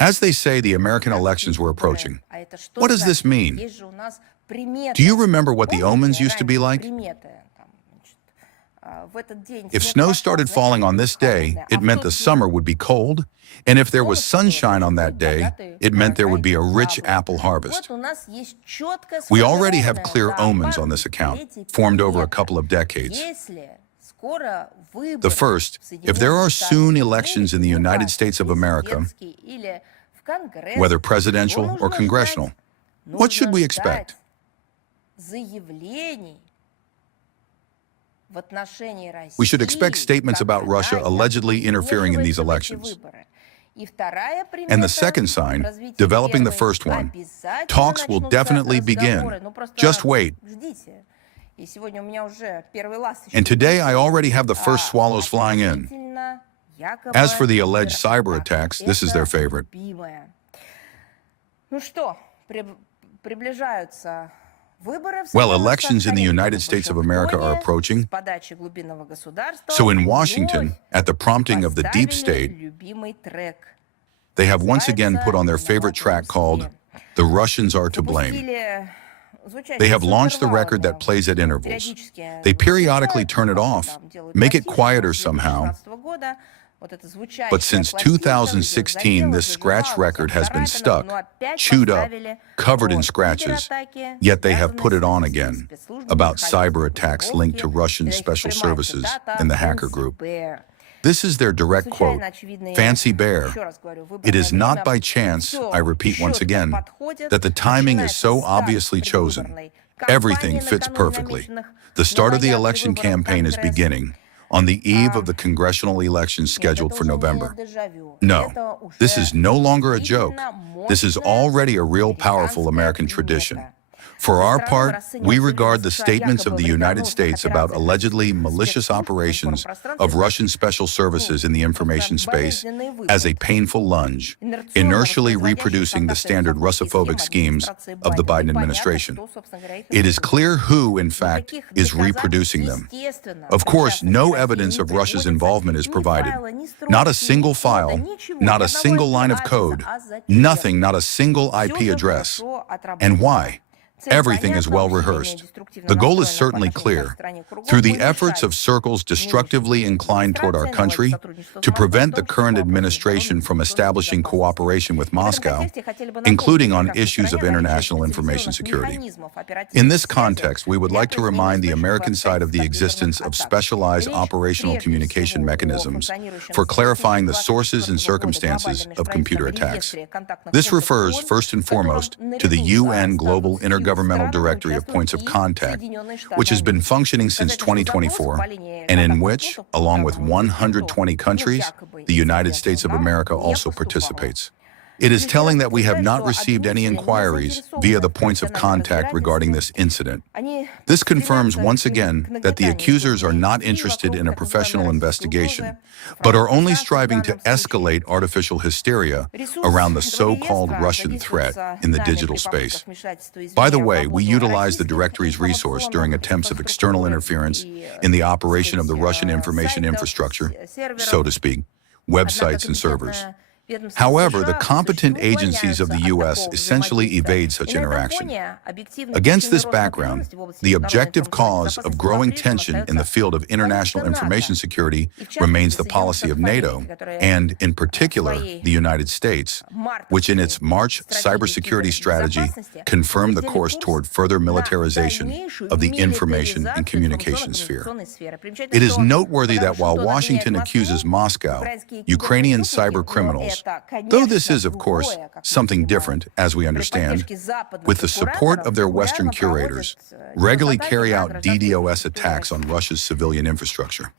As they say, the American elections were approaching. What does this mean? Do you remember what the omens used to be like? If snow started falling on this day, it meant the summer would be cold, and if there was sunshine on that day, it meant there would be a rich apple harvest. We already have clear omens on this account, formed over a couple of decades. The first, if there are soon elections in the United States of America, whether presidential or congressional, what should we expect? We should expect statements about Russia allegedly interfering in these elections. And the second sign, developing the first one, talks will definitely begin. Just wait. And today I already have the first swallows flying in. As for the alleged cyber attacks, this is their favorite. Well, elections in the United States of America are approaching. So in Washington, at the prompting of the deep state, they have once again put on their favorite track called "The Russians Are to Blame." They have launched the record that plays at intervals. They periodically turn it off, make it quieter somehow. But since 2016, this scratch record has been stuck, chewed up, covered in scratches, yet they have put it on again, about cyber attacks linked to Russian special services in the hacker group. This is their direct quote, "Fancy bear. It is not by chance, I repeat once again, that the timing is so obviously chosen. Everything fits perfectly. The start of the election campaign is beginning, on the eve of the congressional elections scheduled for November. No, this is no longer a joke. This is already a real powerful American tradition. For our part, we regard the statements of the United States about allegedly malicious operations of Russian special services in the information space as a painful lunge, inertially reproducing the standard Russophobic schemes of the Biden administration. It is clear who, in fact, is reproducing them. Of course, no evidence of Russia's involvement is provided. Not a single file, not a single line of code, nothing, not a single IP address. And why? Everything is well rehearsed. The goal is certainly clear. Through the efforts of circles destructively inclined toward our country, to prevent the current administration from establishing cooperation with Moscow, including on issues of international information security. In this context, we would like to remind the American side of the existence of specialized operational communication mechanisms for clarifying the sources and circumstances of computer attacks. This refers, first and foremost, to the UN Global Intergovernmental Directory of Points of Contact, which has been functioning since 2024, and in which, along with 120 countries, the United States of America also participates. It is telling that we have not received any inquiries via the points of contact regarding this incident. This confirms once again that the accusers are not interested in a professional investigation, but are only striving to escalate artificial hysteria around the so-called Russian threat in the digital space. By the way, we utilize the directory's resource during attempts of external interference in the operation of the Russian information infrastructure, so to speak, websites and servers. However, the competent agencies of the U.S. essentially evade such interaction. Against this background, the objective cause of growing tension in the field of international information security remains the policy of NATO, and, in particular, the United States, which in its March cybersecurity strategy confirmed the course toward further militarization of the information and communication sphere. It is noteworthy that while Washington accuses Moscow, Ukrainian cyber criminals, though this is, of course, something different, as we understand, with the support of their Western curators, regularly carry out DDoS attacks on Russia's civilian infrastructure.